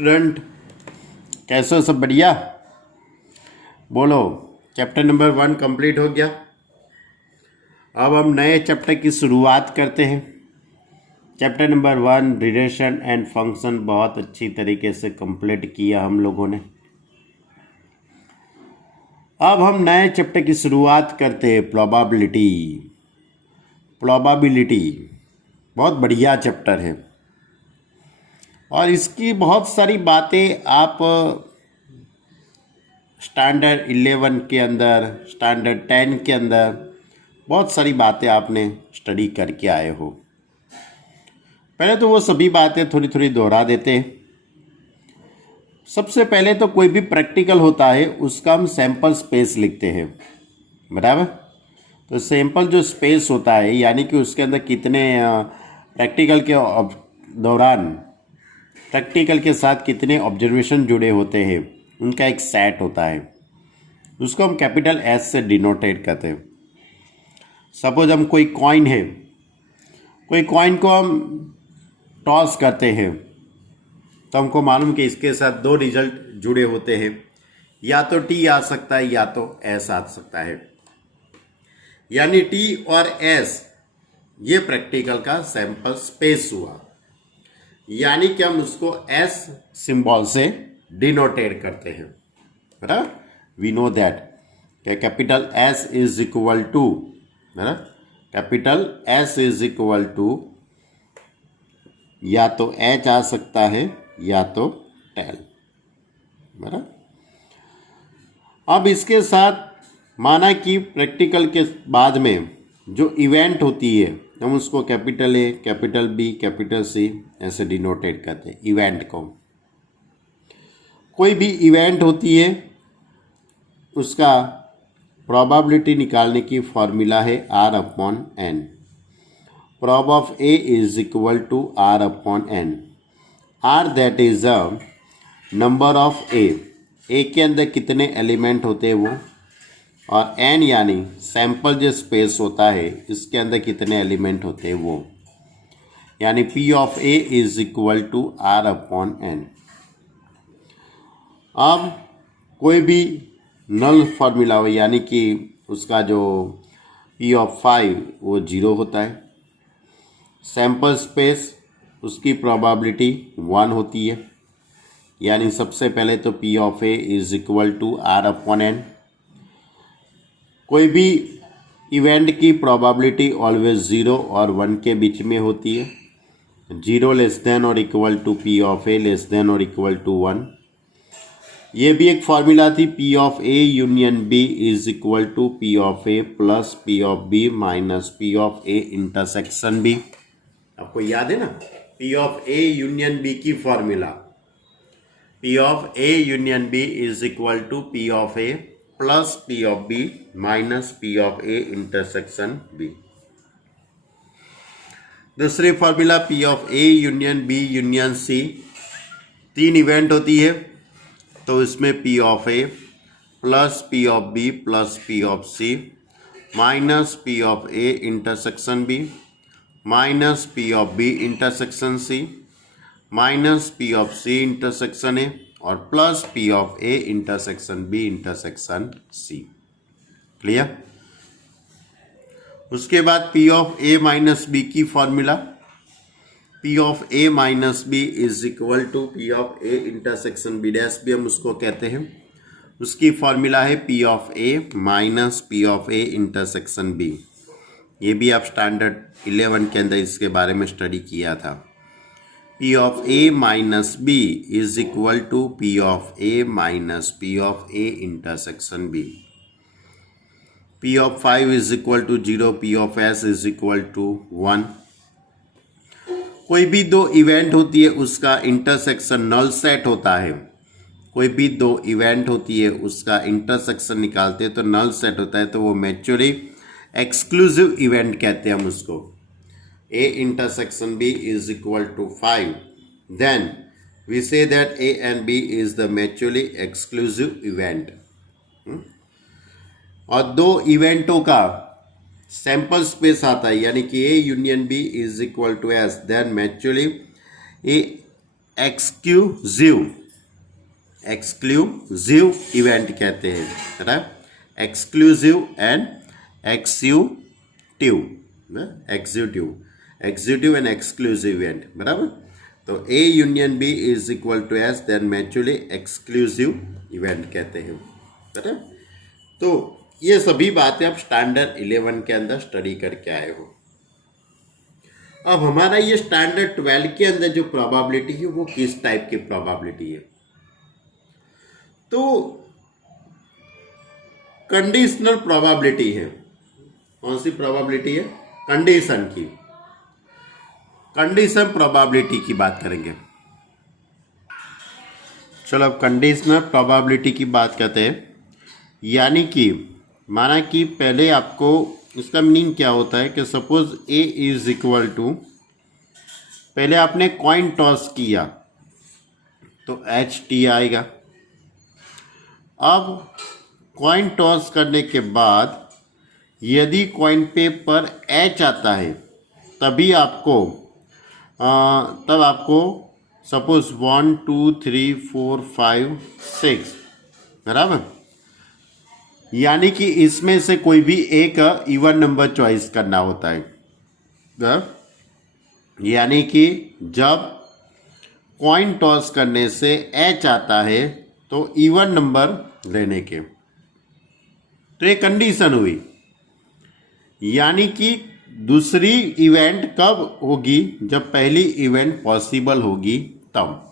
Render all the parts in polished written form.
Student, कैसे हो? सब बढ़िया? बोलो। चैप्टर नंबर 1 कंप्लीट हो गया। अब हम नए चैप्टर की शुरुआत करते हैं। Chapter number 1 relation and function बहुत अच्छी तरीके से कंप्लीट किया हम लोगों ने। अब हम नए चैप्टर की शुरुआत करते हैं, प्रोबेबिलिटी। प्रोबेबिलिटी बहुत बढ़िया चैप्टर है और इसकी बहुत सारी बातें आप स्टैंडर्ड 11 के अंदर, स्टैंडर्ड 10 के अंदर बहुत सारी बातें आपने स्टडी करके आए हो। पहले तो वो सभी बातें थोड़ी थोड़ी दोहरा देते हैं। सबसे पहले तो कोई भी प्रैक्टिकल होता है उसका हम सैंपल स्पेस लिखते हैं, बराबर। तो सैंपल जो स्पेस होता है यानी कि उसके अंदर कितने प्रैक्टिकल के दौरान प्रैक्टिकल के साथ कितने ऑब्जर्वेशन जुड़े होते हैं उनका एक सेट होता है, उसको हम कैपिटल एस से डिनोटेट करते हैं। सपोज हम कोई कॉइन है, कोई कॉइन को हम टॉस करते हैं तो हमको मालूम कि इसके साथ 2 रिजल्ट जुड़े होते हैं, या तो टी आ सकता है या तो एस आ सकता है। यानी टी और एस ये प्रैक्टिकल का सैंपल स्पेस हुआ, यानी कि हम उसको एस सिंबल से डिनोटेट करते हैं, बराबर। We know that capital S is equal to, बराबर, capital S is equal to या तो एच आ सकता है या तो टेल, बराबर। अब इसके साथ माना कि प्रैक्टिकल के बाद में जो इवेंट होती है हम उसको capital A, capital B, capital C ऐसे डिनोटेट करते हैं इवेंट को। कोई भी इवेंट होती है उसका प्रोबेबिलिटी निकालने की फॉर्मूला है R upon N. Prob of A is equal to R upon N. R that is a number of A के अंदर कितने एलिमेंट होते हैं वो, और एन यानी सैंपल जो स्पेस होता है इसके अंदर कितने एलिमेंट होते हैं वो, यानी P of A is equal to R upon N. अब कोई भी नल फॉर्मूला हो यानी कि उसका जो पी ऑफ 5 वो 0 होता है। सैंपल स्पेस उसकी प्रोबेबिलिटी 1 होती है, यानी सबसे पहले तो P of A is equal to R upon N. कोई भी इवेंट की प्रोबेबिलिटी ऑलवेज 0 और 1 के बीच में होती है। 0 लेस देन और equal to P of A less than और इक्वल टू 1। ये भी एक फॉर्मूला थी, P of A union B is equal to P of A plus P of B minus P of A intersection B. आपको याद है ना, P of A union B की formula, P of A union B is equal to P of A plus P of B minus P of A intersection B. दूसरी formula P of A union B union C. 3 event होती है तो इसमें P of A plus P of B plus P of C minus P of A intersection B minus P of B intersection C minus P of C intersection A और plus P of A intersection B intersection C. Clear? उसके बाद P of A minus B की formula, P of A minus B is equal to P of A intersection B dash भी हम उसको कहते हैं। उसकी फॉर्मूला है P of A minus P of A intersection B. ये भी आप स्टैंडर्ड 11 के अंदर इसके बारे में स्टडी किया था। P of A minus B is equal to P of A minus P of A intersection B. P of 5 is equal to 0, P of S is equal to 1। कोई भी 2 इवेंट होती है उसका इंटरसेक्शन नल सेट होता है। कोई भी 2 event होती है उसका इंटरसेक्शन निकालते हैं तो नल सेट होता है, तो वो मैच्योरली एक्सक्लूसिव इवेंट कहते हैं हम उसको। A intersection B is equal to 5, then we say that A and B is the mutually exclusive event। और 2 इवेंटों का सैंपल स्पेस आता है, यानी कि A union B is equal to S, then mutually A exclusive event कहते हैं, है ना। Exclusive and executive and exclusive event, बराबर। तो A union B is equal to S, then mutually exclusive event कहते हैं, बराबर। तो ये सभी बातें आप स्टैंडर्ड 11 के अंदर स्टडी करके आए हो। अब हमारा ये स्टैंडर्ड 12 के अंदर जो प्रोबेबिलिटी है वो किस टाइप की प्रोबेबिलिटी है, तो कंडीशनल प्रोबेबिलिटी है। कौन सी प्रोबेबिलिटी है? कंडीशन की, कंडीशन प्रोबेबिलिटी की बात करेंगे। चलो अब कंडीशनल प्रोबेबिलिटी की बात करते हैं। यानी कि माना कि पहले आपको, इसका मीनिंग क्या होता है कि suppose A is equal to, पहले आपने कॉइन टॉस किया तो एच टी आएगा। अब कॉइन टॉस करने के बाद यदि कॉइन पे पर एच आता है तभी आपको तब आपको सपोज 1 2 3 4 5 6, बराबर। यानी कि इसमें से कोई भी एक इवन नंबर चॉइस करना होता है। यानी कि जब कॉइन टॉस करने से एच आता है तो इवन नंबर लेने के, तो ये कंडीशन हुई। यानी कि दूसरी इवेंट कब होगी? जब पहली इवेंट पॉसिबल होगी तब।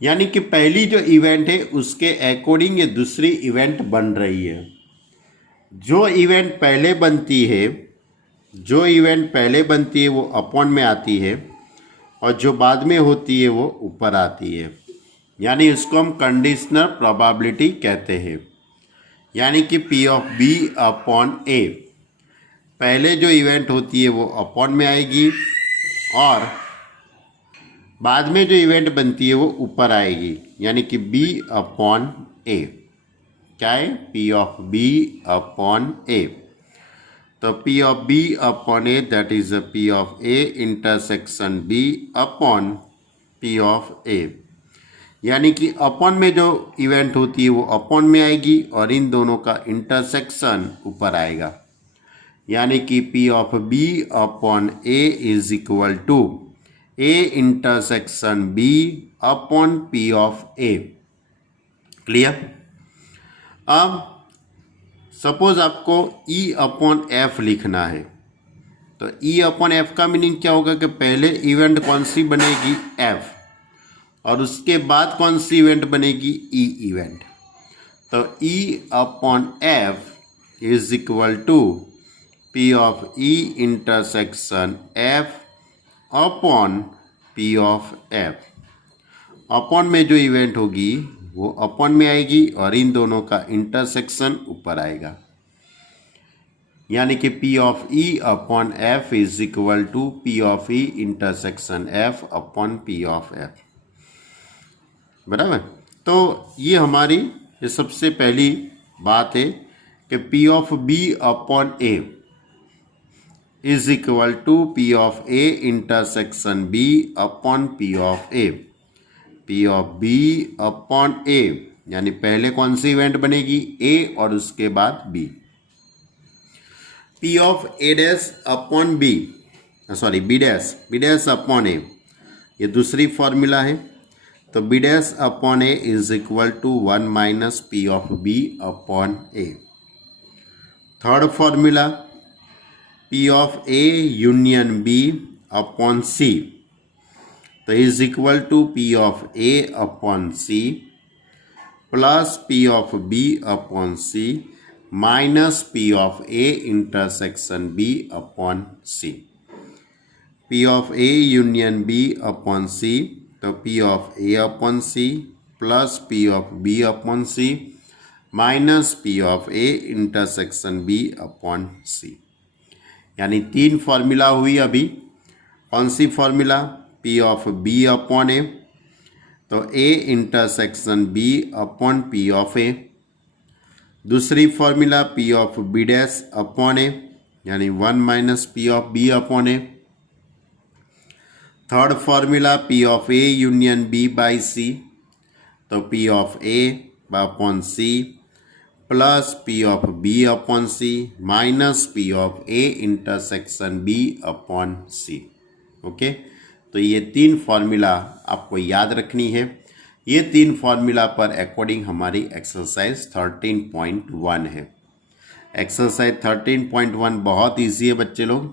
यानी कि पहली जो इवेंट है उसके अकॉर्डिंग ये दूसरी इवेंट बन रही है। जो इवेंट पहले बनती है वो अपॉन में आती है और जो बाद में होती है वो ऊपर आती है। यानी इसको हम कंडीशनल प्रोबेबिलिटी कहते हैं। यानी कि P of B upon A, पहले जो इवेंट होती है वो अपॉन में आएगी और बाद में जो इवेंट बनती है वो ऊपर आएगी। यानी कि B अपॉन A क्या है? P of B upon A। तो P of B upon A that is P of A intersection B upon P of A। यानी कि अपॉन में जो इवेंट होती है वो अपॉन में आएगी और इन दोनों का इंटरसेक्शन ऊपर आएगा। यानी कि P of B upon A is equal to A intersection B upon P of A। Clear? अब सपोज आपको E अपॉन F लिखना है, तो E अपॉन F का मीनिंग क्या होगा कि पहले इवेंट कौन सी बनेगी? F, और उसके बाद कौन सी इवेंट बनेगी? E event. तो E upon F is equal to P of E intersection F upon P of F। Upon में जो इवेंट होगी वो अपॉन में आएगी और इन दोनों का इंटरसेक्शन ऊपर आएगा। यानी कि P of E upon F is equal to P of E intersection F upon P of F, बराबर। तो ये हमारी ये सबसे पहली बात है कि P of B upon A is equal to P of A intersection B upon P of A। P of B upon A यानी पहले कौन सी इवेंट बनेगी? A और उसके बाद B। P of A dash upon B, sorry B dash upon A, ये दूसरी फॉर्मूला है। तो B dash upon A is equal to 1 minus P of B upon A। Third formula P of A union B upon C, तो is equal to P of A upon C plus P of B upon C minus P of A intersection B upon C। P of A union B upon C, तो P of A upon C plus P of B upon C minus P of A intersection B upon C। यानी तीन formula हुई अभी। कौन सी formula? P of B upon A, तो A intersection B upon P of A। दूसरी formula P of B dash upon A यानी 1 minus P of B upon A। Third formula P of A union B by C, तो P of A upon C plus P of B upon C minus P of A intersection B upon C. Okay, तो ये तीन formula आपको याद रखनी है। ये तीन फॉर्मूला पर अकॉर्डिंग हमारी एक्सरसाइज 13.1 है। एक्सरसाइज 13.1 बहुत इजी है बच्चे लोग।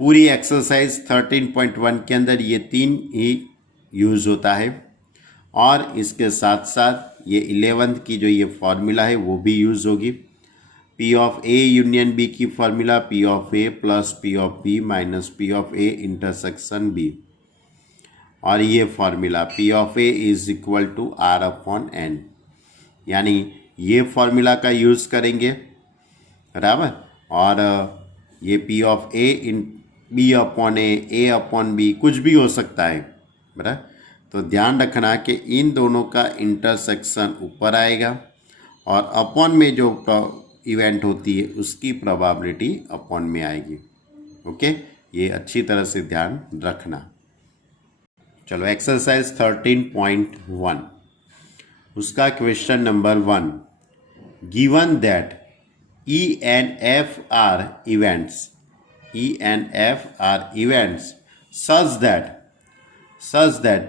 पूरी एक्सरसाइज 13.1 के अंदर ये तीन ही यूज़ होता है और इसके साथ साथ ये 11th की जो ये फार्मूला है वो भी यूज़ होगी। P of A union B की formula P of A plus P of B minus P of A intersection B, और ये formula P of A is equal to R upon N, यानी ये formula का use करेंगे बराबर। और ये P of A in B upon A upon B कुछ भी हो सकता है बराबर। तो ध्यान रखना कि इन दोनों का इंटरसेक्शन ऊपर आएगा और अपॉन में जो इवेंट होती है उसकी प्रोबेबिलिटी अपॉन में आएगी। ओके, ये अच्छी तरह से ध्यान रखना। चलो एक्सरसाइज 13.1 उसका question number 1, given that E and F are events such that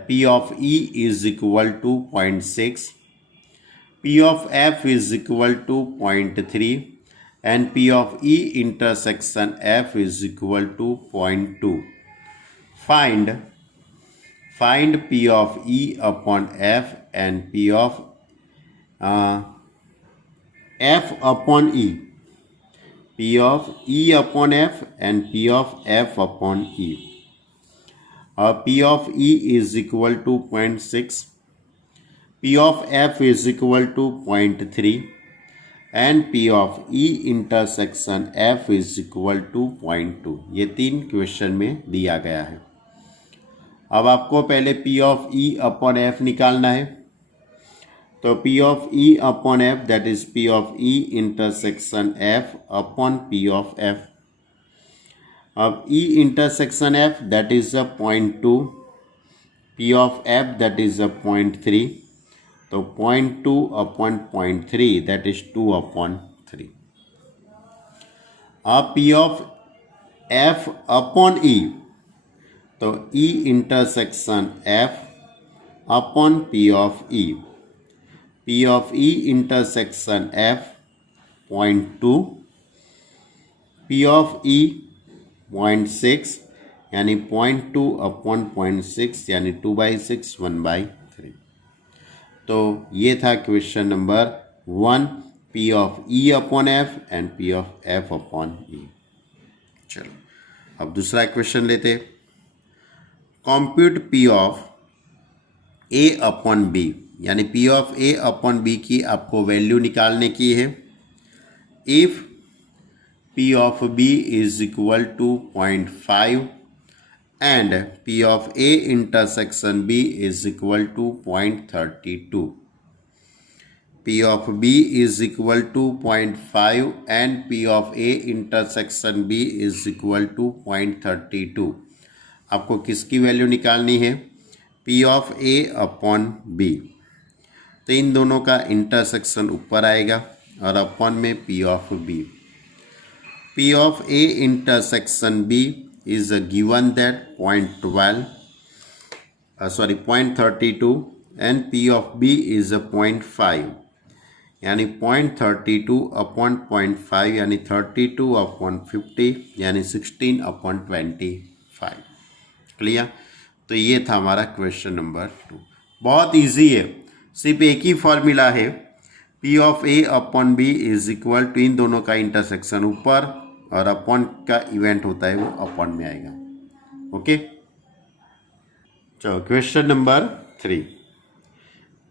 P of E is equal to 0.6, P of F is equal to 0.3 and P of E intersection F is equal to 0.2. Find P of E upon F and P of F upon E. P of E upon F and P of F upon E. P of E is equal to 0.6, P of F is equal to 0.3 and P of E intersection F is equal to 0.2। ये तीन question में दिया गया है। अब आपको पहले P of E upon F निकालना है, तो P of E upon F that is P of E intersection F upon P of F। अब E intersection F that is a 0.2, P of F that is a 0.3, तो 0.2 upon 0.3 that is 2 upon 3। अब P of F upon E, तो E intersection F upon P of E, P of E intersection F 0.2, P of E 0.6 यानी 0.2 upon 0.6 यानी 2/6 1/3। तो ये था question number 1, P of E upon F and P of F upon E। चलो अब दूसरा question लेते। Compute P of A upon B, यानी P of A upon B की आपको वैल्यू निकालने की है। If P of B is equal to 0.5 and P of A intersection B is equal to 0.32, P of B is equal to 0.5 and P of A intersection B is equal to 0.32। आपको किसकी value निकालनी है? P of A upon B। तो इन दोनों का intersection ऊपर आएगा और अपॉन में P of B। P of A intersection B is given that 0.32 and P of B is 0.5, यानी 0.32 अपॉन 0.5 यानी 32 अपॉन 50 यानी 16 अपॉन 25। क्लियर? तो ये था हमारा क्वेश्चन नंबर 2। बहुत इजी है, सिर्फ एक ही फॉर्मूला है। P of A upon B is equal to इन दोनों का इंटरसेक्शन ऊपर और अपॉन का इवेंट होता है वो अपॉन में आएगा। ओके, चलो question number 3।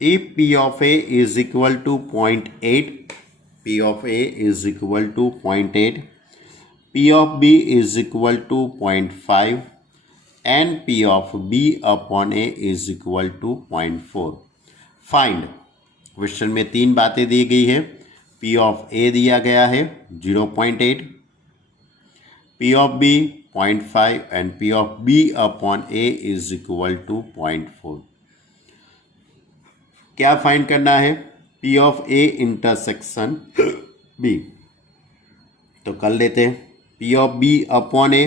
If P of A is equal to 0.8, P of A is equal to 0.8, P of B is equal to 0.5 and P of B upon A is equal to 0.4। Find. Question में तीन बातें दी गई है। P of A दिया गया है 0.8, P of B 0.5 and P of B upon A is equal to 0.4. क्या find करना है? P of A intersection B. तो कर लेते हैं. P of B upon A,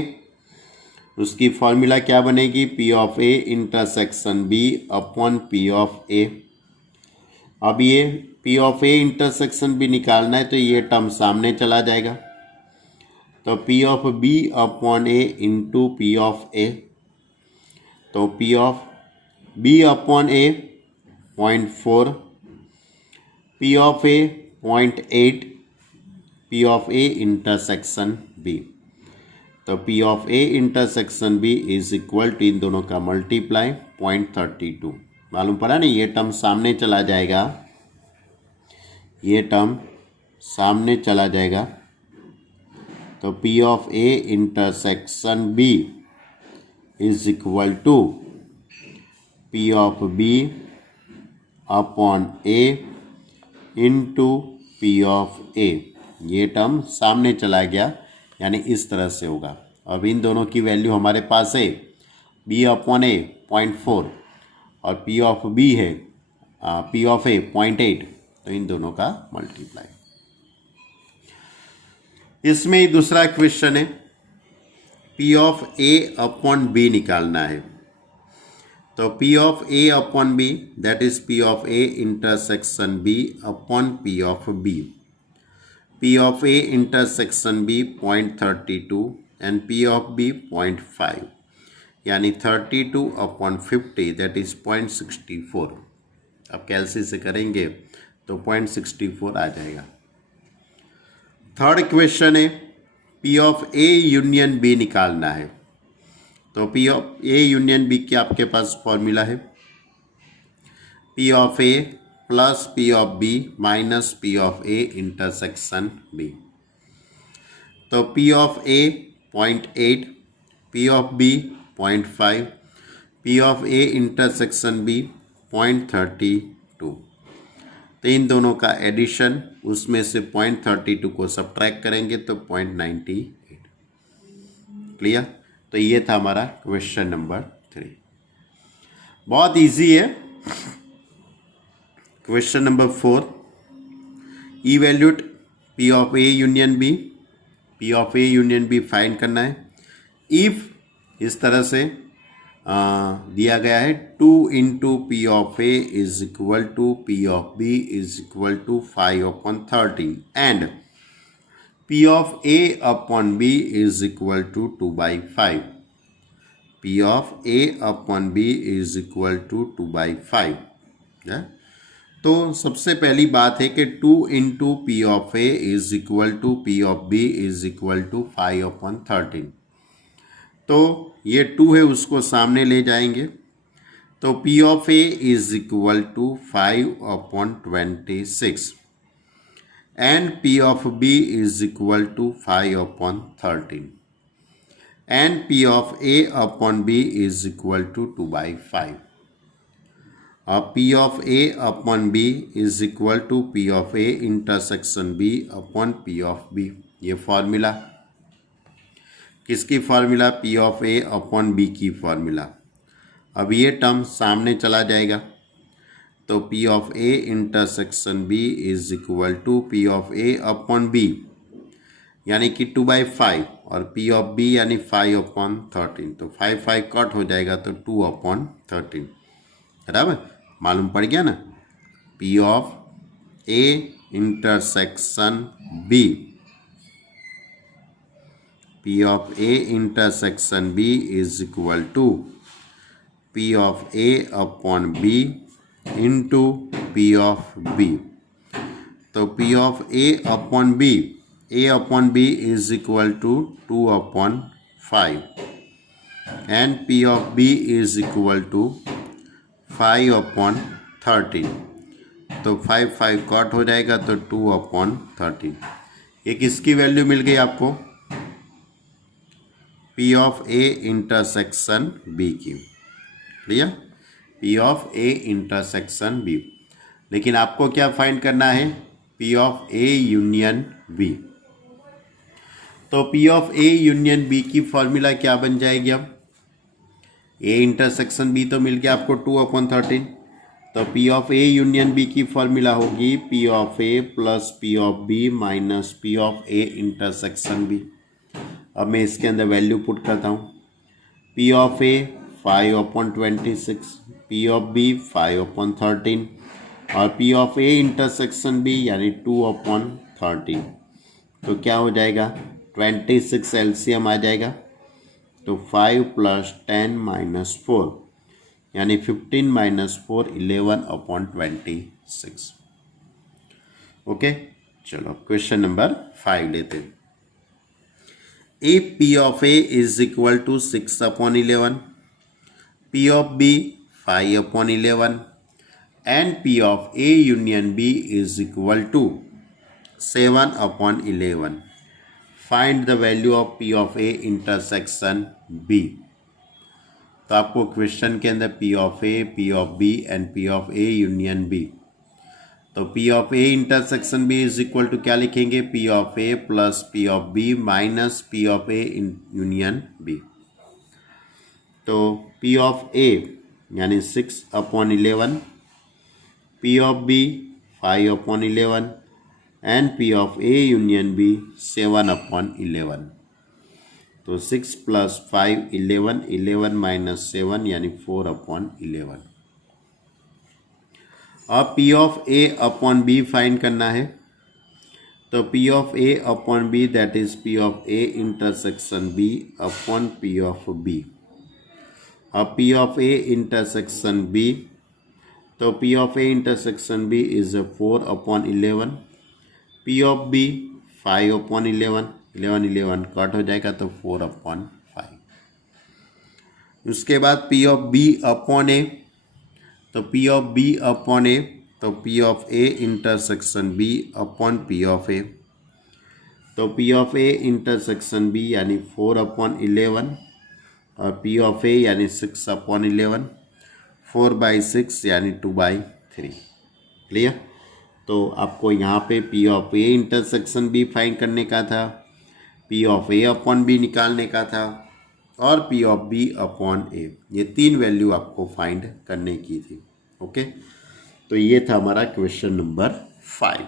उसकी फॉर्मूला क्या बनेगी? P of A intersection B upon P of A. अब ये P of A intersection B निकालना है तो ये टर्म सामने चला जाएगा. तो P of B upon A into P of A. तो P of B upon A 0.4, P of A 0.8, P of A intersection B. तो P of A intersection B is equal to, इन दोनों का multiply 0.32. मालूम पड़ा नहीं? ये term सामने चला जाएगा, ये टर्म सामने चला जाएगा. तो P of A intersection B is equal to P of B upon A into P of A. ये टर्म सामने चला गया, यानी इस तरह से होगा. अब इन दोनों की वैल्यू हमारे पास है. B अपॉन A 0.4 और P of B है P of A 0.8. तो इन दोनों का मल्टीप्लाई. इसमें ही दूसरा क्वेश्चन है, P of A upon B निकालना है. तो P of A upon B, that is P of A intersection B upon P of B. P of A intersection B 0.32 and P of B 0.5, यानी 32 upon 50, that is 0.64. अब कैलसी से करेंगे तो 0.64 आ जाएगा. Third question है, P of A union B निकालना है. तो P of A union B की आपके पास फॉर्मूला है P of A plus P of B minus P of A intersection B. तो P of A 0.8, P of B 0.5, P of A intersection B 0.32. तो इन दोनों का एडिशन, उसमें से 0.32 को सब्ट्रैक्ट करेंगे तो 0.98. क्लियर? तो ये था हमारा क्वेश्चन नंबर 3. बहुत इजी है. Question number 4, evaluate P of A union B. P of A union B find करना है. इफ इस तरह से दिया गया है 2 into P of A is equal to P of B is equal to 5 upon 13 and P of A upon B is equal to 2/5. P of A upon B is equal to 2/5. तो सबसे पहली बात है कि 2 into P of A is equal to P of B is equal to 5 upon 13. तो ये 2 है, उसको सामने ले जाएंगे. तो P of A is equal to 5 upon 26 and P of B is equal to 5 upon 13 and P of A upon B is equal to 2/5. अब P of A upon B is equal to P of A intersection B upon P of B. ये formula किसकी formula? P of A upon B की formula. अब ये term सामने चला जाएगा. तो P of A intersection B is equal to P of A upon B, यानी कि 2/5 और P of B यानी 5 अपॉन 13. तो 5 कट हो जाएगा तो 2 अपॉन 13. बराबर? मालूम पड़ गया ना? P of A intersection B, P of A intersection B is equal to P of A upon B into P of B. तो P of A upon B, A upon B is equal to 2 upon 5 and P of B is equal to 5 upon 13. तो 5 cut हो जाएगा तो 2 upon 13. ये किसकी value मिल गई आपको? P of A intersection B की. Clear? P of A intersection B. लेकिन आपको क्या फाइंड करना है? P of A union B. तो P of A union B की फॉर्मूला क्या बन जाएगी? अब ए इंटरसेक्शन बी तो मिल गया आपको 2/13, तो P of A union B की फॉर्मूला होगी P of A plus P of B minus P of A intersection B. अब मैं इसके अंदर वैल्यू पुट करता हूँ। P of A 5/26, P of B 5/13 और P of A intersection B यानी 2/13। तो क्या हो जाएगा? 26 एलसीएम आ जाएगा, तो 5 + 10 - 4 यानी 15 - 4 11/26। ओके, चलो क्वेश्चन नंबर 5 लेते हैं। A P of A is equal to 6/11, P of B 5/11 and P of A union B is equal to 7/11। Find the value of P of A intersection B. तो आपको question के अंदर P of A, P of B and P of A union B, तो P of A intersection B is equal to क्या लिखेंगे? P of A plus P of B minus P of A union B. तो P of A यानी 6/11, P of B 5/11 and P of A union B 7/11। तो 6 + 5 11, 11 - 7 यानी 4/11। अब P of A upon B find करना है। तो P of A upon B that is P of A intersection B upon P of B. अब P of A intersection B, तो P of A intersection B is 4/11, P of B 5/11, 11 cut हो जाएगा तो 4/5। उसके बाद P of B upon A, तो P of B upon A, तो P of A intersection B upon P of A, तो P of A intersection B यानी 4/11 और पी ऑफ ए यानी 6/11, 4/6 यानी 2/3। क्लियर? तो आपको यहाँ पे P of A intersection B find करने का था, P of A upon B निकालने का था और P of B upon A, ये 3 वैल्यू आपको फाइंड करने की थी। ओके, तो ये था हमारा क्वेश्चन नंबर 5।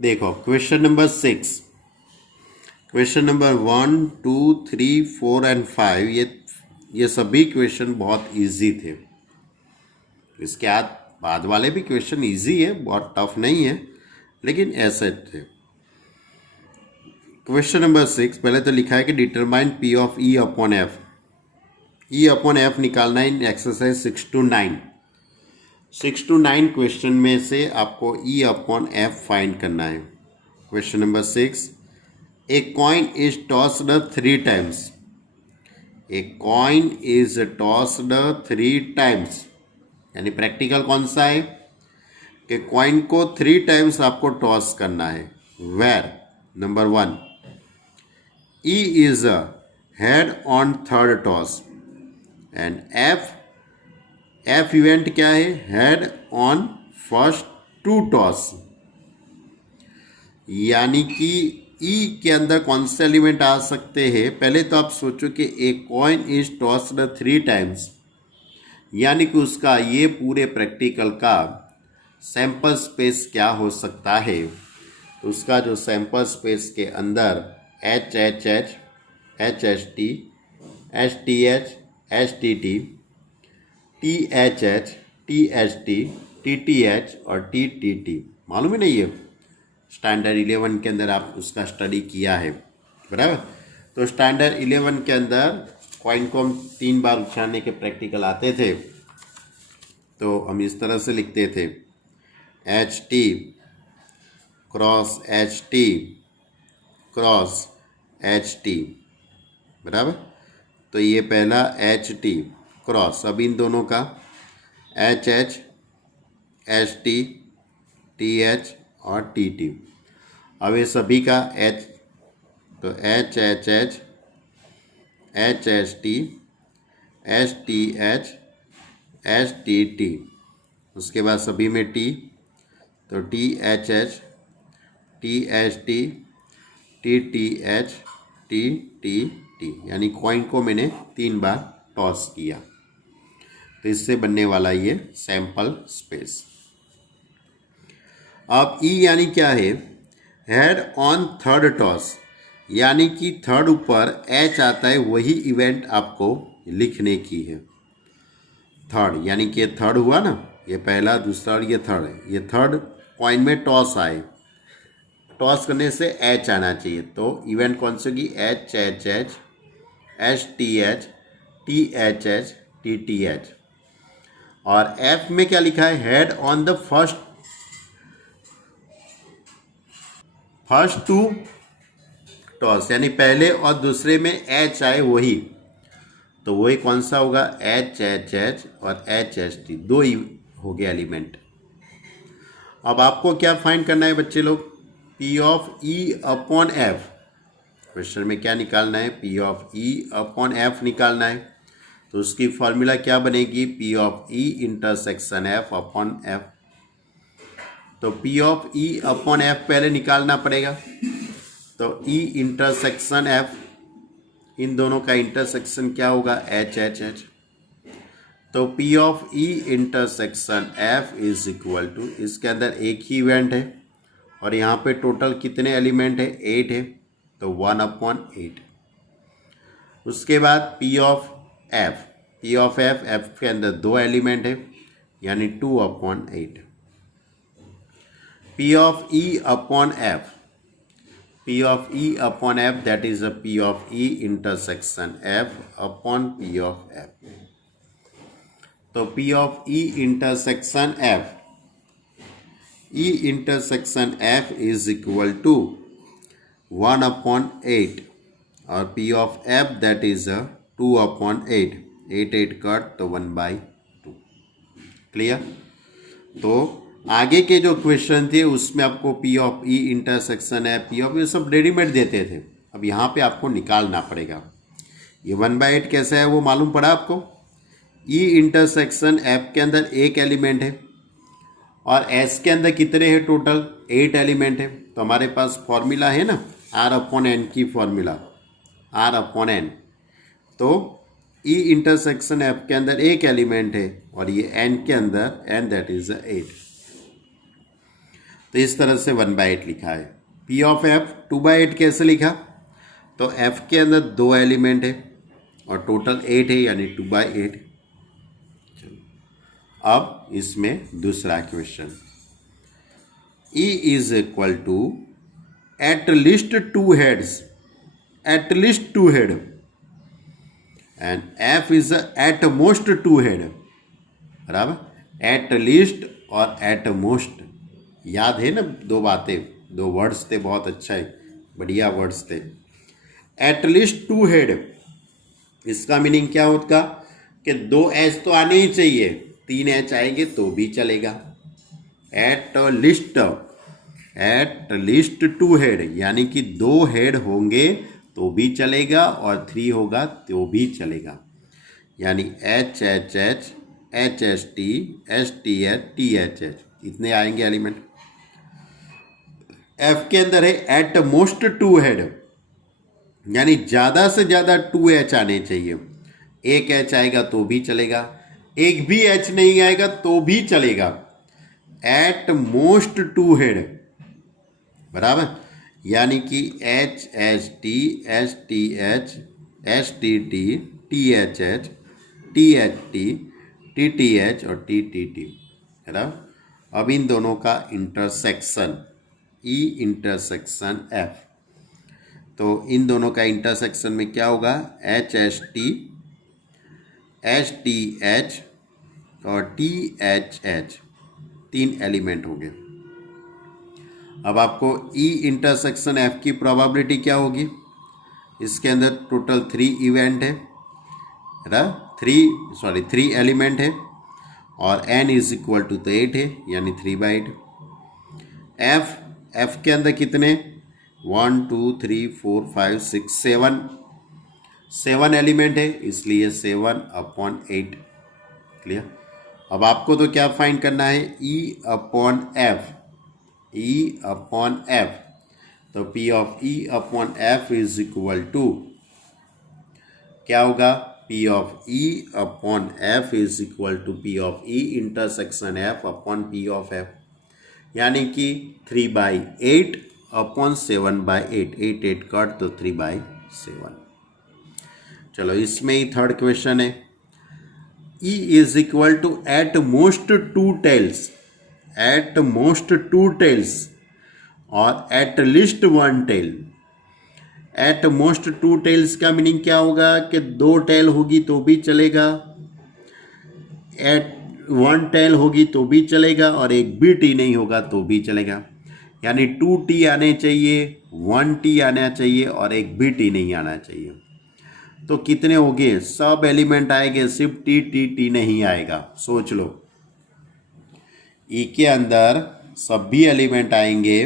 देखो question number 6, question number 1, 2, 3, 4 and 5 ये सभी क्वेश्चन बहुत इजी थे। इसके बाद वाले भी क्वेश्चन इजी है, बहुत टफ नहीं है, लेकिन ऐसे थे। क्वेश्चन नंबर 6 पहले तो लिखा है कि determine P of E upon F. E upon F निकालना है एक्सरसाइज 6 to 9। 6 to 9 क्वेश्चन में से आपको ई अपॉन एफ फाइंड करना है। Question number 6, a coin is tossed 3 times। A coin is tossed 3 times, यानी प्रैक्टिकल कौन सा है कि कॉइन को 3 times आपको टॉस करना है। Where number 1, E is a head on third toss and F event क्या है? Head on first 2 toss। यानी कि E के अंदर कौन से एलिमेंट आ सकते हैं? पहले तो आप सोचो कि a coin is tossed 3 times, यानी कि उसका ये पूरे प्रैक्टिकल का सैंपल स्पेस क्या हो सकता है? तो उसका जो सैंपल स्पेस के अंदर H H H, H H T, H T H, H T T, T H H, T H T, T T H और टी टी टी, मालूम ही नहीं है? स्टैंडर्ड 11 के अंदर आप उसका स्टडी किया है, बराबर। तो स्टैंडर्ड 11 के अंदर कॉइन को हम 3 बार उछालने के प्रैक्टिकल आते थे, तो हम इस तरह से लिखते थे H T cross H T cross H T, बराबर। तो ये पहला एच टी क्रॉस, अब इन दोनों का H H, H T, T H और टी टी। अब ये सभी का एच, तो H H H, H H T, H T H, H T T. उसके बाद सभी में टी, तो T H H, T H T, T T H T T T, यानी कॉइन को मैंने 3 बार टॉस किया, तो इससे बनने वाला ये सैंपल स्पेस। अब ई यानी क्या है, हेड ऑन थर्ड टॉस, यानी कि थर्ड ऊपर एच आता है, वही इवेंट आपको लिखने की है। थर्ड यानी कि थर्ड हुआ ना, ये पहला दूसरा और ये थर्ड है, ये थर्ड कॉइन में टॉस आए, टॉस करने से एच आना चाहिए, तो इवेंट कौन सी होगी, H H H H T H T H H T T H. और एफ में क्या लिखा है, head on the first two toss, यानी पहले और दूसरे में एच आए वही, तो वही कौन सा होगा, एच एच एच और एच एच टी, दो ही हो गया एलिमेंट। अब आपको क्या फाइंड करना है बच्चे लोग, P of E upon F, question में क्या निकालना है, P of E upon F निकालना है, तो उसकी फॉर्मूला क्या बनेगी, P of E intersection F upon F. तो P of E upon F पहले निकालना पड़ेगा, तो ई इंटरसेक्शन एफ, इन दोनों का इंटरसेक्शन क्या होगा, एच एच एच, तो P of E intersection F is equal to, इसके अंदर एक ही इवेंट है और यहाँ पे टोटल कितने एलिमेंट है, 8 है, तो 1/8। उसके बाद P of F, P of F, F के अंदर 2 एलिमेंट है, यानी 2/8। P of E upon F, P of E upon F, that is a P of E intersection F upon P of F. तो P of E intersection F, E intersection F is equal to 1/8 और P of F that is 2/8, 8 cut तो 1/2। Clear. तो आगे के जो question थे उसमें आपको P of E intersection F, P of, ये सब रेडीमेड देते थे, अब यहाँ पे आपको निकालना पड़ेगा। ये 1/8 कैसा है वो मालूम पड़ा आपको, ई इंटरसेक्शन एफ के अंदर एक एलिमेंट है और एस के अंदर कितने हैं, टोटल 8 एलिमेंट है, तो हमारे पास फॉर्मूला है ना, आर अपॉन एन की फॉर्मूला, आर अपॉन एन, तो ई इंटरसेक्शन एफ के अंदर एक एलिमेंट है और ये एन के अंदर, एन दैट इज 8, तो इस तरह से 1/8 लिखा है। पी ऑफ एफ 2/8 कैसे लिखा, तो एफ के अंदर 2 एलिमेंट है और टोटल 8 है, यानी 2/8। अब इसमें दूसरा question, E is equal to at least 2 heads, at least 2 head, and F is at most 2 head, बराबर, एट लिस्ट और एट मोस्ट, याद है ना, दो बातें, 2 वर्ड्स थे, बहुत अच्छा है, बढ़िया वर्ड्स थे। एट लिस्ट 2 हेड, इसका मीनिंग क्या होता कि 2 एच तो आने ही चाहिए, 3 एच आएंगे तो भी चलेगा। एट लिस्ट 2 हेड, यानी कि 2 हेड होंगे तो भी चलेगा और 3 होगा तो भी चलेगा, यानी H H H, H H T, H T H, T H H, इतने आएंगे एलिमेंट। एफ के अंदर है एट मोस्ट 2 हेड, यानी ज़्यादा से ज़्यादा 2 एच आने चाहिए, 1 एच आएगा तो भी चलेगा, एक भी एच नहीं आएगा तो भी चलेगा, एट मोस्ट 2 हेड, बराबर, यानी कि H H T, H T H, H T T, T H H, T H T, T T H और टी टी टी, बराबर। अब इन दोनों का इंटरसेक्शन, ई इंटरसेक्शन एफ, तो इन दोनों का इंटरसेक्शन में क्या होगा, एच एच टी एच और टी एच एच, 3 एलिमेंट हो गए। अब आपको ई इंटरसेक्शन एफ की प्रोबेबिलिटी क्या होगी, इसके अंदर टोटल 3 इवेंट है, 3 एलिमेंट है और n इज इक्वल टू तो 8 है, यानी 3/8। एफ के अंदर कितने, 1 2 3 4 5 6 7 एलिमेंट है, इसलिए 7/8। क्लियर। अब आपको तो क्या फाइंड करना है, ई अपॉन एफ, तो P of E upon F is equal to क्या होगा, P of E upon F is equal to P of E intersection F upon P of F, यानी कि 3/8 अपॉन 7/8, 8 कट तो 3/7। चलो इसमें ही थर्ड क्वेश्चन है, E is equal to at most 2 tails, at most 2 tails और at least 1 tail. At most 2 tails का meaning क्या होगा कि 2 टेल होगी तो भी चलेगा, एट 1 टेल होगी तो भी चलेगा, और एक भी टी नहीं होगा तो भी चलेगा। यानी 2 टी आने चाहिए, 1 टी आना चाहिए और एक भी टी नहीं आना चाहिए। तो कितने हो गए, सब एलिमेंट आएंगे, सिर्फ टी टी टी नहीं आएगा। सोच लो, ई के अंदर सभी एलिमेंट आएंगे,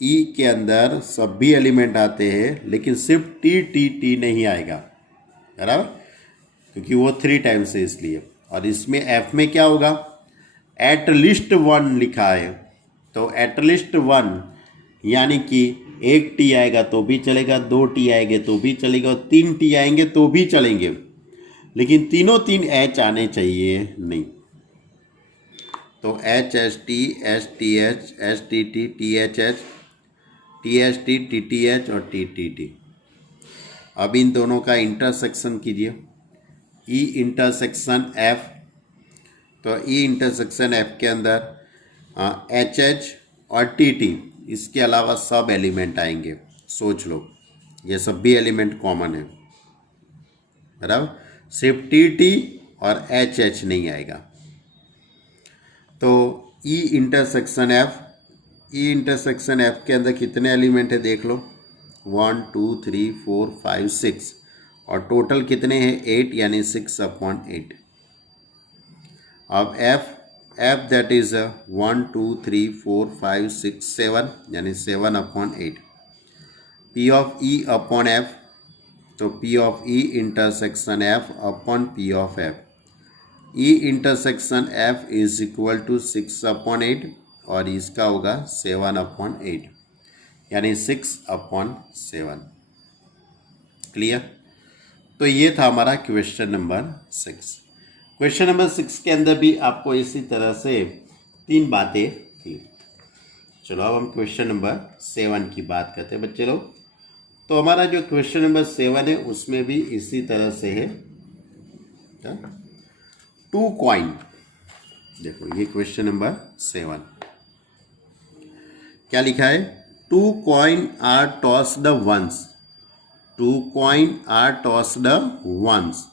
ई के अंदर सभी एलिमेंट आते हैं, लेकिन सिर्फ टी टी टी नहीं आएगा, बराबर, क्योंकि वो 3 टाइम्स है इसलिए। और इसमें एफ में क्या होगा, एट लीस्ट 1 लिखा है, तो एट लीस्ट 1 यानी कि 1 टी आएगा तो भी चलेगा, 2 टी आएंगे तो भी चलेगा, और 3 टी आएंगे तो भी चलेंगे, लेकिन तीनों 3 एच आने चाहिए नहीं। तो H H T H T T T H H T T H और टी टी टी। अब इन दोनों का इंटरसेक्शन कीजिए, ई इंटरसेक्शन एफ, तो ई इंटरसेक्शन एफ के अंदर एच एच और टी टी, इसके अलावा सब एलिमेंट आएंगे। सोच लो, ये सभी एलिमेंट कॉमन है, बराबर, सिर्फ टी टी और एच एच नहीं आएगा। तो E intersection F, E intersection F के अंदर कितने एलिमेंट है देख लो, 1 2 3 4 5 6, और टोटल कितने हैं 8, यानी 6/8। अब एफ दैट इज 1 2 3 4 5 6 7, यानी 7/8। P of E upon F, तो P of E intersection F upon P of F, E intersection F is equal to 6/8, और इसका होगा 7/8, यानी 6/7। क्लियर। तो ये था हमारा क्वेश्चन नंबर 6। क्वेश्चन नंबर 6 के अंदर भी आपको इसी तरह से 3 बातें थी। चलो अब हम क्वेश्चन नंबर 7 की बात करते हैं बच्चे लोग। तो हमारा जो क्वेश्चन नंबर 7 है उसमें भी इसी तरह से है, 2 कॉइन। देखो ये क्वेश्चन नंबर 7 क्या लिखा है, 2 coin are tossed once, 2 coin are tossed once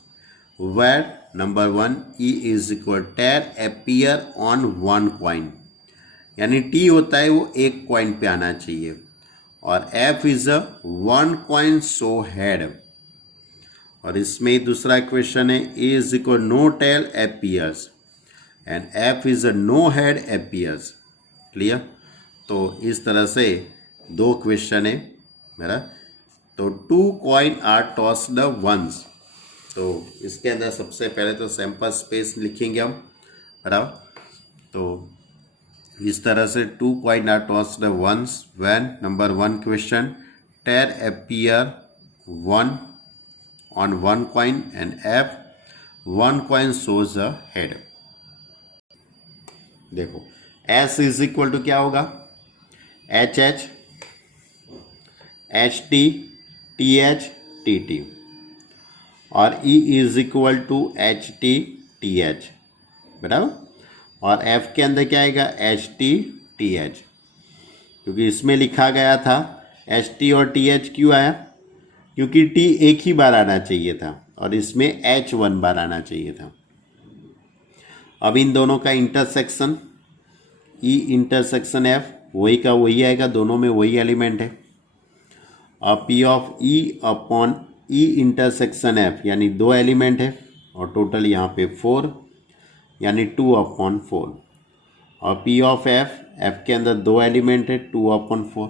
where number 1 E is equal टेर appear on 1 coin, यानी T होता है वो एक कॉइन पे आना चाहिए, और F is a 1 coin so head। और इसमें दूसरा क्वेश्चन है E is equal no tail appears and F is a no head appears। Clear. तो इस तरह से 2 क्वेश्चन है मेरा। तो 2 coin are tossed once, तो इसके अंदर सबसे पहले तो सैंपल स्पेस लिखेंगे हम, बराबर। तो इस तरह से 2 coin are tossed once when number 1 question tail appear 1 on 1 coin and F 1 coin shows a head. देखो एस इज इक्वल टू क्या होगा, H H H T H T T, और E is equal to H T H, बराबर। और F के अंदर क्या आएगा, एच टी एच, क्योंकि इसमें लिखा गया था एच टी और टी एच क्यों आया, क्योंकि T एक ही बार आना चाहिए था और इसमें H 1 बार आना चाहिए था। अब इन दोनों का इंटरसेक्शन E इंटरसेक्शन F वही का वही आएगा, दोनों में वही एलिमेंट है। अब P of E upon E intersection F, यानी 2 एलिमेंट है और टोटल यहाँ पे 4, यानी 2/4। और P ऑफ F के अंदर 2 एलिमेंट है, 2/4।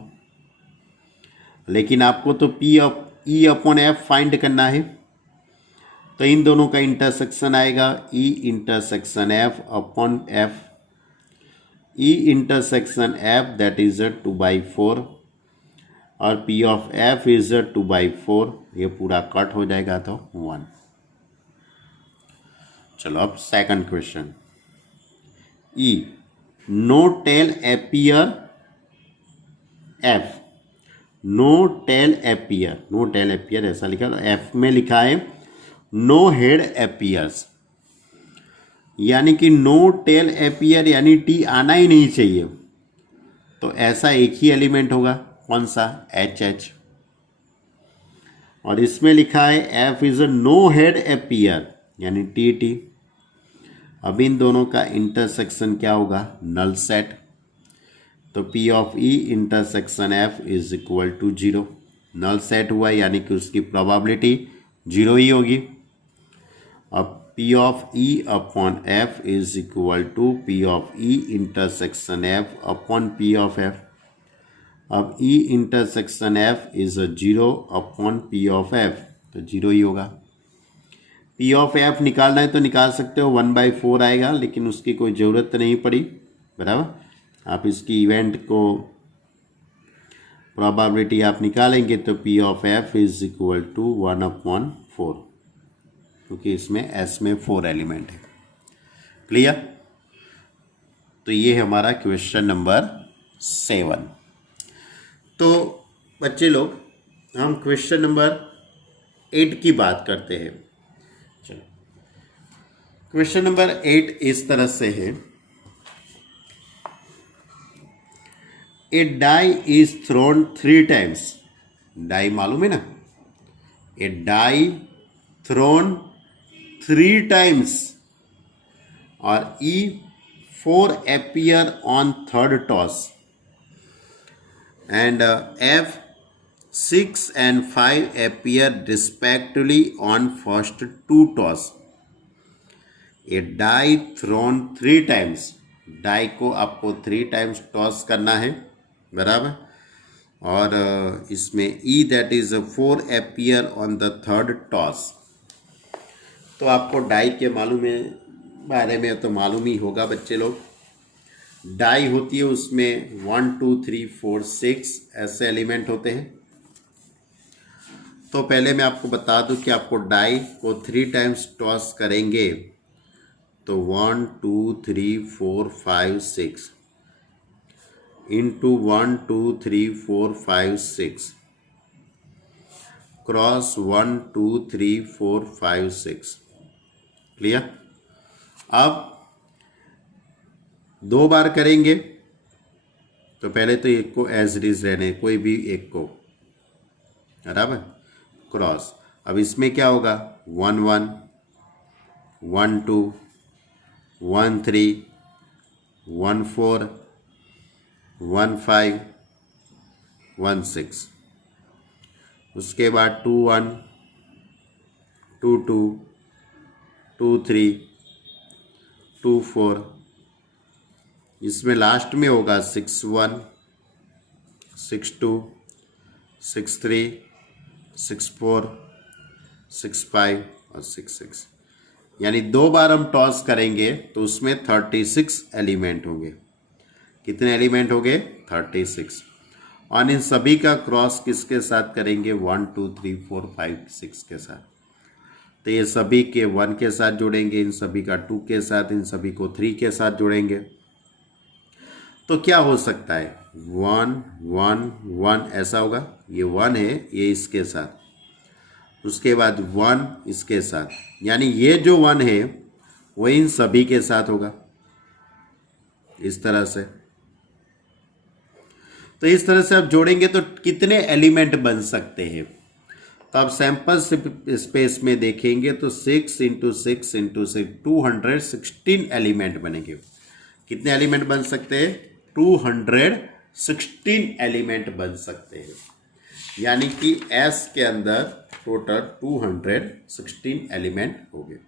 लेकिन आपको तो P of E upon F find करना है, तो इन दोनों का इंटरसेक्शन आएगा E intersection F upon F, E intersection F that is 2/4 और पी ऑफ एफ इज 2/4, ये पूरा कट हो जाएगा तो 1। चलो अब second question. E no tail appear F, no tail appear, no tail appear ऐसा लिखा, तो एफ में लिखा है नो हेड एपियर्स, यानी कि नो टेल एपियर यानी टी आना ही नहीं चाहिए, तो ऐसा एक ही एलिमेंट होगा, कौन सा, एच एच। और इसमें लिखा है F is a no head appear यानी टी टी। अब इन दोनों का इंटरसेक्शन क्या होगा, नल सेट, तो P of E intersection F is equal to 0। Null set हुआ यानी कि उसकी प्रोबेबिलिटी 0 ही होगी। अब P of E upon F is equal to P of E intersection F upon P of F. अब E intersection F is 0 upon P of F, तो 0 ही होगा। पी ऑफ एफ निकालना है तो निकाल सकते हो, 1/4 आएगा, लेकिन उसकी कोई ज़रूरत नहीं पड़ी, बराबर। आप इसकी इवेंट को प्रोबेबिलिटी आप निकालेंगे तो P of F is equal to 1/4, क्योंकि इसमें एस में 4 एलिमेंट है। क्लियर? तो ये हमारा क्वेश्चन नंबर 7। तो बच्चे लोग हम क्वेश्चन नंबर 8 की बात करते हैं। चलो, क्वेश्चन नंबर 8 इस तरह से है, a die is thrown 3 times. Die मालूम है ना, ए डाई थ्रोन 3 टाइम्स और E 4 appear on third toss and F 6 and 5 appear respectively on first 2 toss. A die thrown 3 times, die को आपको 3 टाइम्स टॉस करना है, बराबर। और इसमें ई that is 4 appear on the third toss। तो आपको डाई के बारे में तो मालूम ही होगा बच्चे लोग। डाई होती है, उसमें 1 2 3 4 6 ऐसे एलिमेंट होते हैं। तो पहले मैं आपको बता दूं कि आपको डाई को 3 टाइम्स टॉस करेंगे तो 1 2 3 4 5 6 इंटू 1 2 3 4 5 6 क्रॉस 1 2 3 4 5 6। क्लियर? अब 2 बार करेंगे तो पहले तो एक को एज इट इज रहने, कोई भी एक को, बराबर, क्रॉस। अब इसमें क्या होगा, 1 1 1 2 1 3 1 4 1 5 1 6। उसके बाद 2 1 2 2 2 3 2 4। इसमें लास्ट में होगा 6 1 6 2 6 3 6 4 6 5 और 6 6। यानी 2 बार हम टॉस करेंगे तो उसमें 36 एलिमेंट होंगे। कितने एलिमेंट हो गए, 36। और इन सभी का क्रॉस किसके साथ करेंगे, 1 2 3 4 5 6 के साथ। तो ये सभी के 1 के साथ जोड़ेंगे, इन सभी का 2 के साथ, इन सभी को 3 के साथ जोड़ेंगे। तो क्या हो सकता है, 1 1 1 ऐसा होगा, ये 1 है, ये इसके साथ, उसके बाद 1 इसके साथ, यानी ये जो 1 है वो इन सभी के साथ होगा, इस तरह से। तो इस तरह से आप जोड़ेंगे तो कितने एलिमेंट बन सकते हैं। तो आप सैंपल स्पेस में देखेंगे तो 6 × 6 × 6 216 एलिमेंट बनेंगे। कितने एलिमेंट बन सकते हैं, 216 एलिमेंट बन सकते हैं। यानी कि S के अंदर टोटल 216 एलिमेंट हो गए।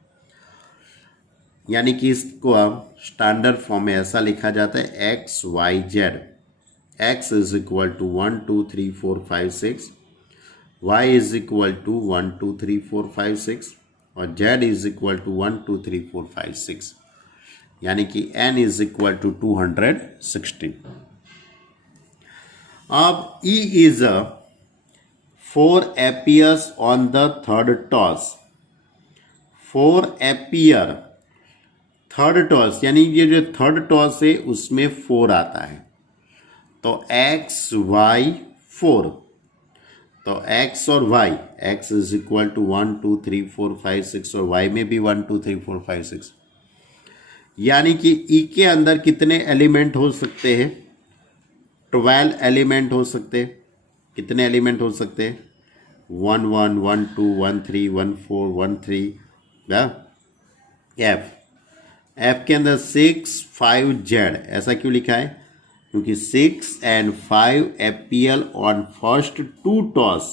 यानी कि इसको अब स्टैंडर्ड फॉर्म में ऐसा लिखा जाता है x y z. X is equal to 1 2 3 4 5 6, y is equal to 1 2 3 4 5 6 और जेड इज इक्वल टू 1 2 3 4 5 6। यानी कि n इज इक्वल टू 216। अब E is 4 appears on the third toss. 4 appear third toss, यानी ये जो थर्ड टॉस है उसमें 4 आता है, तो x y 4, तो x और y, x is equal to 1 2 3 4 5 6 और y में भी 1 2 3 4 5 6, यानी कि E के अंदर कितने एलिमेंट हो सकते हैं? 12 एलिमेंट हो सकते हैं। कितने एलिमेंट हो सकते हैं? 1 1 1 2 1 3 1 4 1 3। एफ के अंदर 6 5 जेड, ऐसा क्यों लिखा है? क्योंकि 6 and 5 appear on first 2 toss,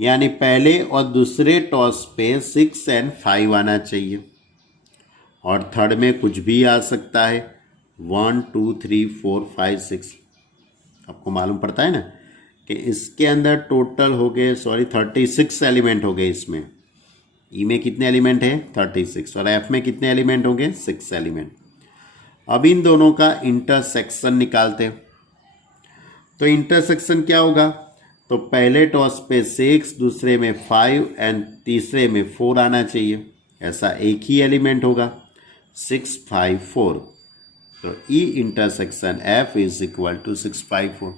यानी पहले और दूसरे टॉस पे 6 and 5 आना चाहिए, और थर्ड में कुछ भी आ सकता है, 1 2 3 4 5 6। आपको मालूम पड़ता है ना कि इसके अंदर टोटल हो गए 36 एलिमेंट हो गए। इसमें ई में कितने एलिमेंट है? 36, और एफ में कितने एलिमेंट होंगे? 6 एलिमेंट। अब इन दोनों का इंटरसेक्शन निकालते हैं। तो इंटरसेक्शन क्या होगा? तो पहले टॉस पे 6, दूसरे में 5 एंड तीसरे में 4 आना चाहिए, ऐसा एक ही एलिमेंट होगा, 6 5 4। तो E intersection F is equal to 6 5 4।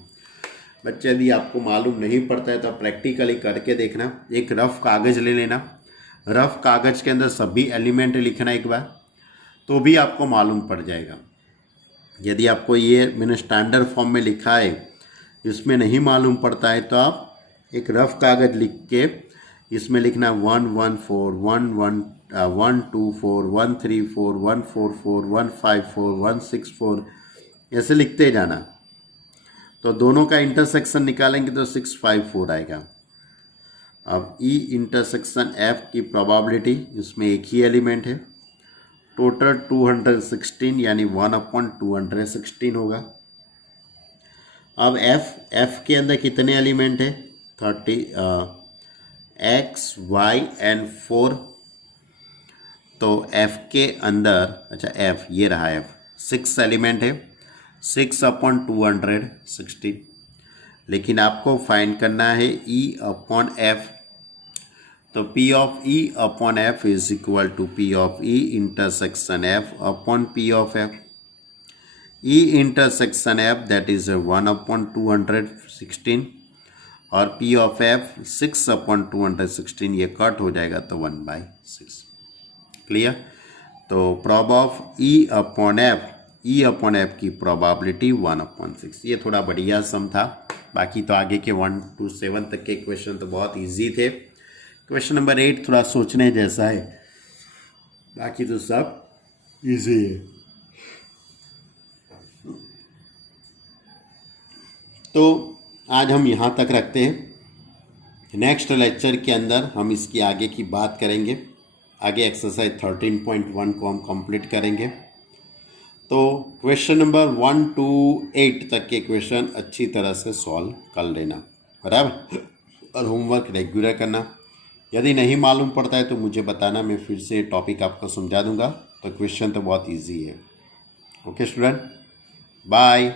बच्चे यदि आपको मालूम नहीं पड़ता है तो प्रैक्टिकली करके देखना। एक रफ कागज़ ले लेना, रफ कागज़ के अंदर सभी एलिमेंट लिखना एक बार, तो भी आपको मालूम पड़ जाएगा। यदि आपको ये मैंने स्टैंडर्ड फॉर्म में लिखा है, इसमें नहीं मालूम पड़ता है, तो आप एक रफ कागज़ लिख के इसमें लिखना 1 1 4 1 1 1 2 4 1 3 4 1 4 4 1 5 4 1 6 4, ऐसे लिखते जाना। तो दोनों का इंटरसेक्शन निकालेंगे तो 6 5 4 आएगा। अब ई इंटरसेक्शन एफ की प्रोबेबिलिटी, इसमें एक ही एलिमेंट है, टोटल 216 यानी 1/216 होगा। अब एफ के अंदर कितने एलिमेंट है? 30 x y एंड 4। तो एफ के अंदर, अच्छा एफ ये रहा, एफ 6 एलिमेंट है, 6/216। लेकिन आपको फाइंड करना है ई अपॉन एफ, तो P of E upon F is equal to P of E intersection F upon P of F. E intersection F that is 1/216 और P of F 6/216, ये cut हो जाएगा तो 1/6। क्लियर? तो prob of E upon F की probability 1/6। ये थोड़ा बढ़िया सम था, बाकी तो आगे के 1 to 7 तक के क्वेश्चन तो बहुत इजी थे। क्वेश्चन नंबर 8 थोड़ा सोचने जैसा है, बाकी तो सब इजी है। तो आज हम यहाँ तक रखते हैं। नेक्स्ट लेक्चर के अंदर हम इसकी आगे की बात करेंगे। आगे एक्सरसाइज 13.1 को हम कंप्लीट करेंगे। तो क्वेश्चन नंबर 1 to 8 तक के क्वेश्चन अच्छी तरह से सॉल्व कर लेना, बराबर, और होमवर्क रेगुलर करना। यदि नहीं मालूम पड़ता है तो मुझे बताना, मैं फिर से टॉपिक आपको समझा दूंगा। तो क्वेश्चन तो बहुत इजी है। Okay student, bye.